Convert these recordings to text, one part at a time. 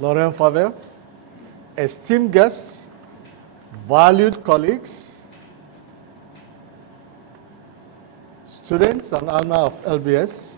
Laurent Favier, esteemed guests, valued colleagues, students and alumni of LBS,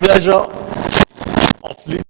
pleasure of leading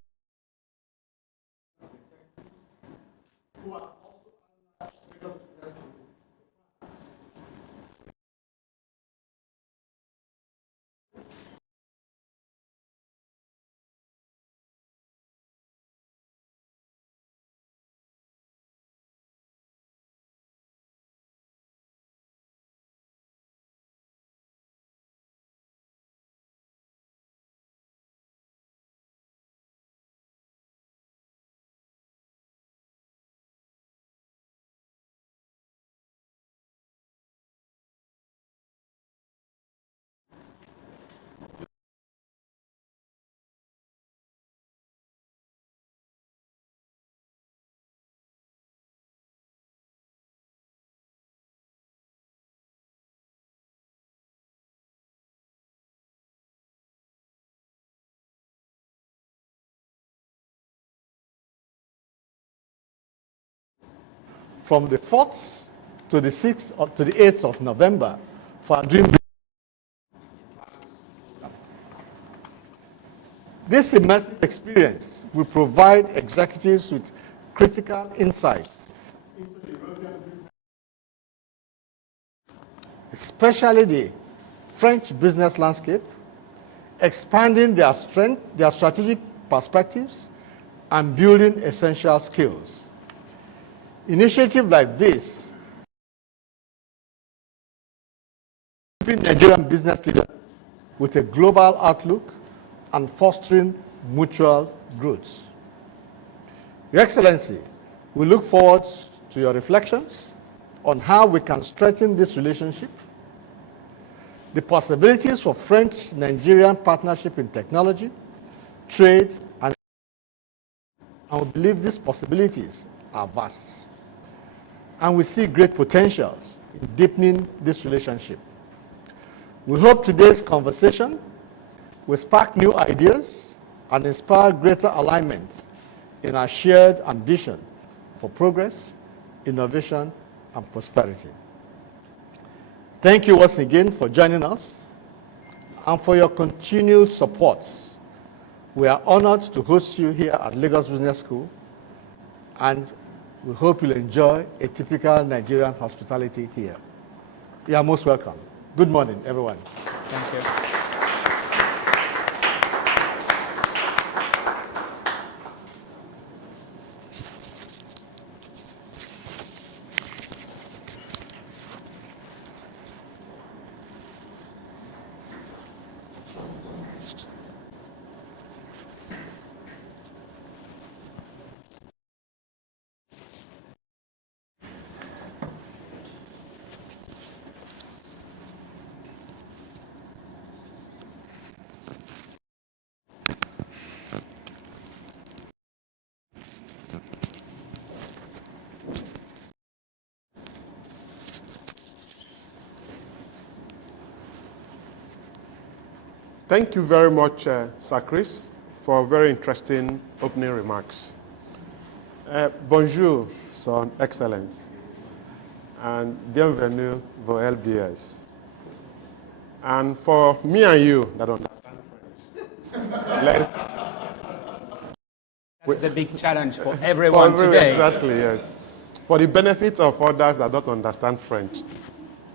from the 4th to the 6th or to the 8th of November for our Dream. This immersive experience will provide executives with critical insights into the European business, especially the French business landscape, expanding their strength, their strategic perspectives, and building essential skills. Initiatives like this equipping Nigerian business leaders with a global outlook and fostering mutual growth. Your Excellency, we look forward to your reflections on how we can strengthen this relationship, the possibilities for French-Nigerian partnership in technology, trade, and we believe these possibilities are vast. And we see great potentials in deepening this relationship. We hope today's conversation will spark new ideas and inspire greater alignment in our shared ambition for progress, innovation, and prosperity. Thank you once again for joining us and for your continued support. We are honored to host you here at Lagos Business School, and we hope you'll enjoy a typical Nigerian hospitality here. You are most welcome. Good morning, everyone. Thank you. Thank you very much, Sir Chris, for very interesting opening remarks. Bonjour, Son Excellence, and bienvenue vos LBS. And for me and you that understand French, That's the big challenge for everyone today. Exactly, yes. For the benefit of others that don't understand French,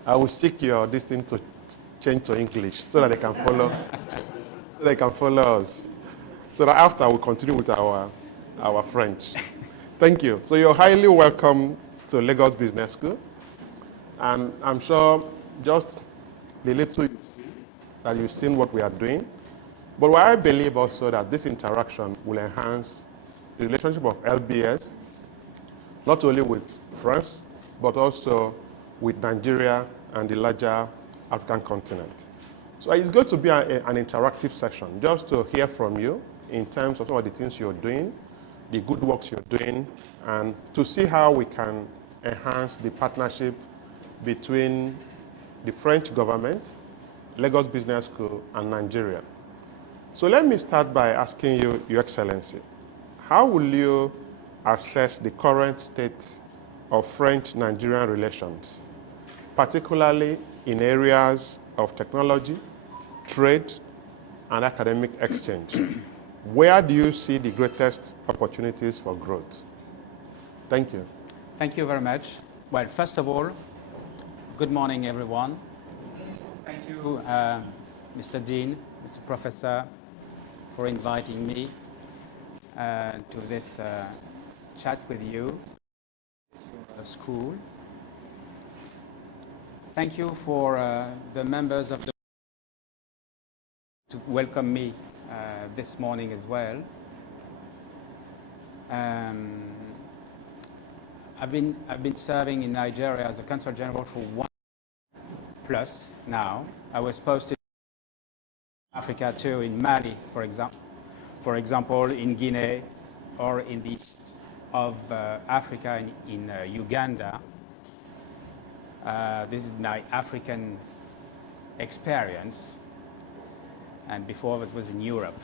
I will seek your this thing to change to English so that they can follow. So they can follow us. So that after we continue with our French. Thank you. So you're highly welcome to Lagos Business School. And I'm sure just the little you've seen what we are doing. But I believe also that this interaction will enhance the relationship of LBS, not only with France, but also with Nigeria and the larger African continent. So it's going to be an interactive session, just to hear from you in terms of some of the things you're doing, the good works you're doing, and to see how we can enhance the partnership between the French government, Lagos Business School, and Nigeria. So let me start by asking you, Your Excellency, how will you assess the current state of French-Nigerian relations, particularly in areas of technology, trade, and academic exchange? Where do you see the greatest opportunities for growth? Thank you. Thank you very much. Well, first of all, good morning, everyone. Thank you, Mr. Dean, Mr. Professor, for inviting me to this chat with you, your school. Thank you for the members of the to welcome me this morning as well. I've been serving in Nigeria as a Consul General for 1 plus now. I was posted in Africa too, in Mali, for example, in Guinea, or in the east of Africa, in Uganda. This is my African experience, and before it was in Europe.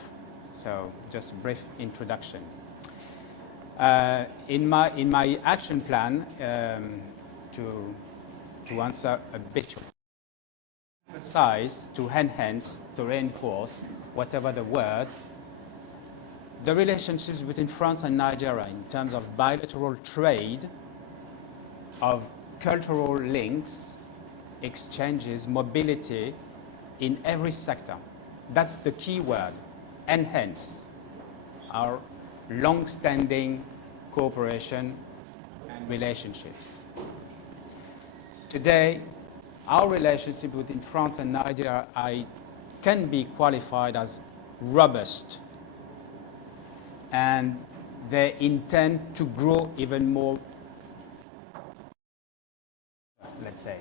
So just a brief introduction. In my action plan, to answer a bit, emphasize, to enhance, to reinforce, whatever the word, the relationships between France and Nigeria in terms of bilateral trade, of cultural links, exchanges, mobility in every sector. That's the key word, enhance our long-standing cooperation and relationships. Today, our relationship between France and Nigeria can be qualified as robust, and they intend to grow even more, let's say.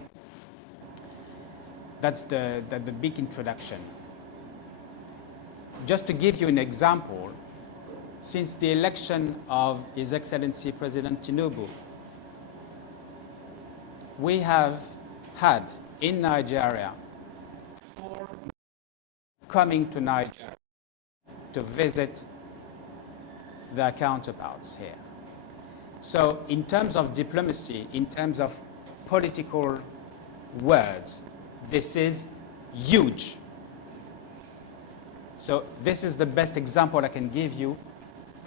That's the big introduction. Just to give you an example, since the election of His Excellency President Tinubu, we have had in Nigeria 4 coming to Nigeria to visit their counterparts here. So in terms of diplomacy, in terms of political words, this is huge. So this is the best example I can give you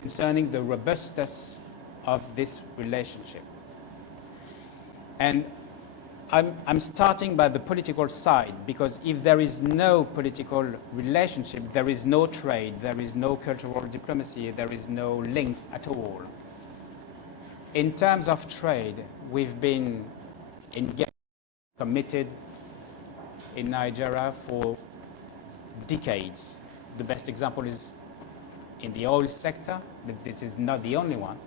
concerning the robustness of this relationship. And I'm starting by the political side, because if there is no political relationship, there is no trade, there is no cultural diplomacy, there is no link at all. In terms of trade, we've been engaged, committed in Nigeria for decades. The best example is in the oil sector, but this is not the only one.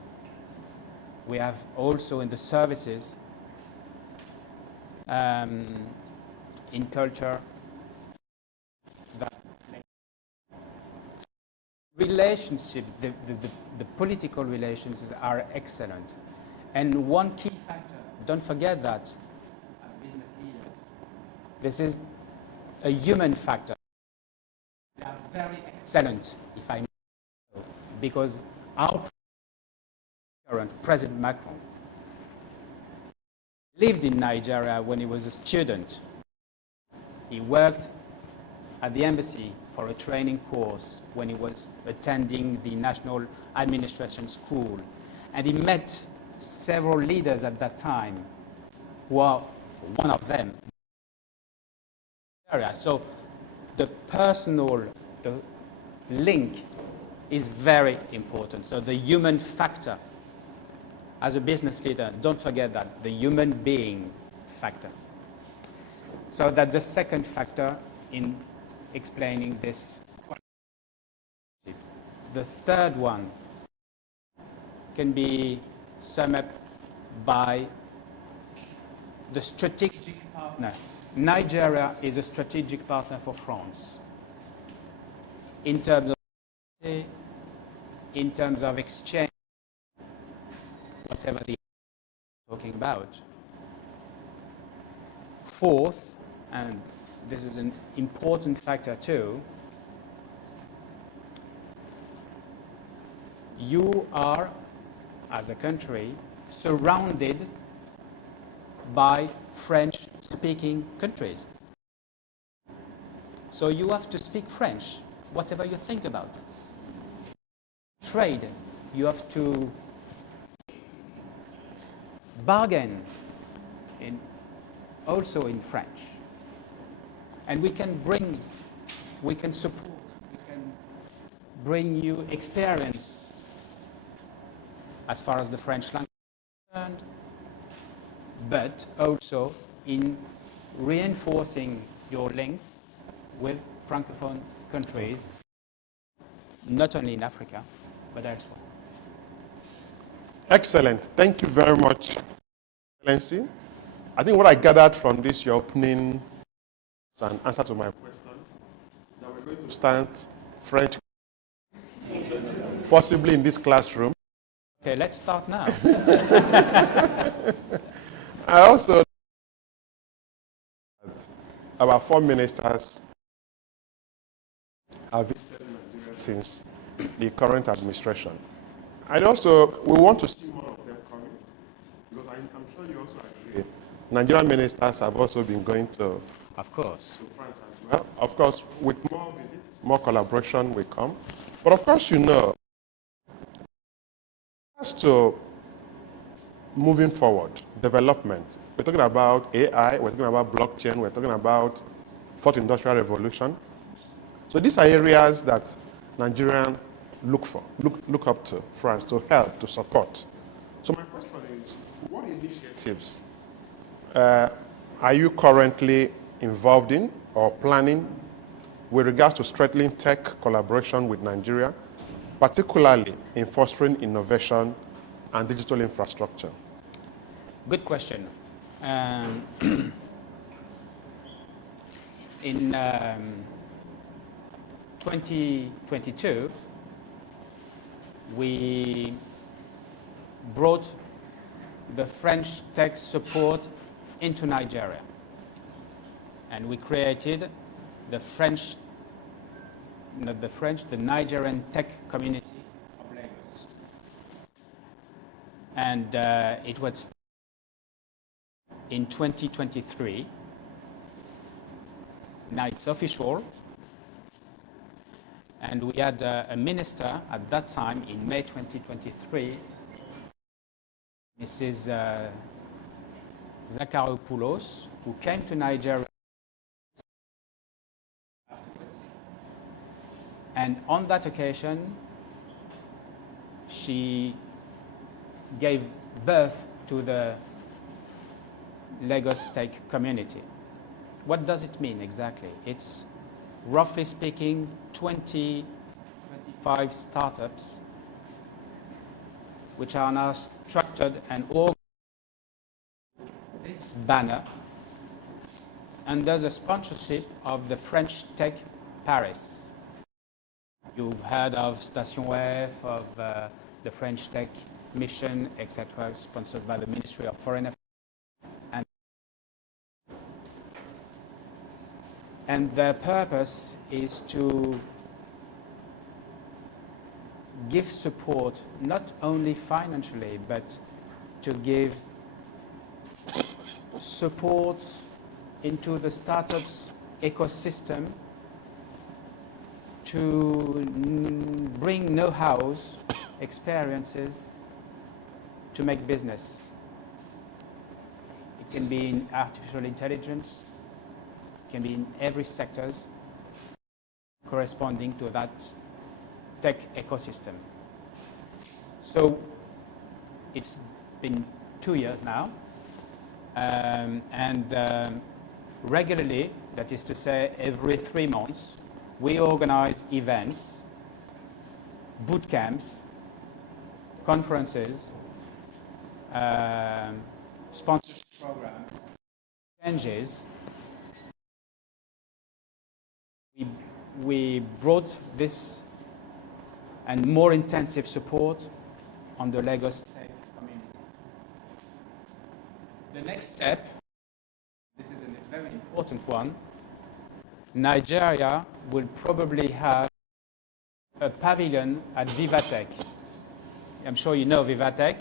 We have also in the services, in culture, that relationship, the political relations are excellent. And one key factor, don't forget that, as business leaders, this is a human factor. They are very excellent, if I may, because our President Macron, lived in Nigeria when he was a student. He worked at the embassy for a training course when he was attending the National Administration School. And he met several leaders at that time, who are one of them. So the personal, the link is very important. So the human factor, as a business leader, don't forget that, the human being factor. So that's the second factor in explaining this. The third one can be summed up by the strategic partner. Nigeria is a strategic partner for France in terms of exchange, whatever the talking about. Fourth, and this is an important factor too, you are, as a country, surrounded by French-speaking countries. So you have to speak French, whatever you think about. Trade, you have to bargain also in French. And we can support, we can bring you experience as far as the French language is concerned, but also in reinforcing your links with Francophone countries, not only in Africa, but elsewhere. Excellent. Thank you very much, Excellency. I think what I gathered from this, your opening and answer to my question, is that we're going to start French, possibly in this classroom. Okay, let's start now. I also, about 4 ministers have visited Nigeria since the current administration. And also, we want to see more of them coming, because I'm sure you also agree. Nigerian ministers have also been going to, Of course. to France as well. Of course, with more visits, more collaboration will come. But of course, you know, as to moving forward, development, we're talking about AI, we're talking about blockchain, we're talking about fourth industrial revolution. So these are areas that Nigerians look up to France to help, to support. So my question is, what initiatives are you currently involved in or planning with regards to strengthening tech collaboration with Nigeria, particularly in fostering innovation and digital infrastructure? Good question. In 2022, we brought the French tech support into Nigeria. And we created the Nigerian tech community of Lagos. And it was in 2023. Now it's official. And we had a minister at that time in May 2023, Mrs. Zakharopoulos, who came to Nigeria. And on that occasion, she gave birth to the Lagos Tech community. What does it mean exactly? It's, roughly speaking, 25 startups which are now structured and organized this banner under the sponsorship of the French Tech Paris. You've heard of Station F, of the French Tech Mission, etc., sponsored by the Ministry of Foreign Affairs. And their purpose is to give support, not only financially, but to give support into the startups ecosystem to bring know-hows, experiences to make business. It can be in artificial intelligence, it can be in every sectors corresponding to that tech ecosystem. So it's been 2 years now, regularly, that is to say every 3 months, we organize events, boot camps, conferences, sponsorship programs, exchanges. We brought this and more intensive support on the Lagos tech community. The next step, this is a very important one, Nigeria will probably have a pavilion at Vivatech. I'm sure you know Vivatech.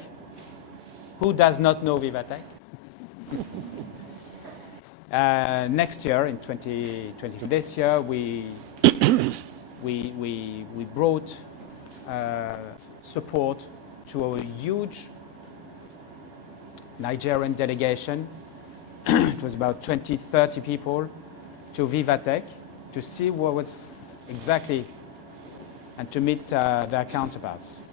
Who does not know Vivatech? Next year, in 2020, this year, we brought support to a huge Nigerian delegation. It was about 20, 30 people to Vivatech to see what was exactly and to meet their counterparts.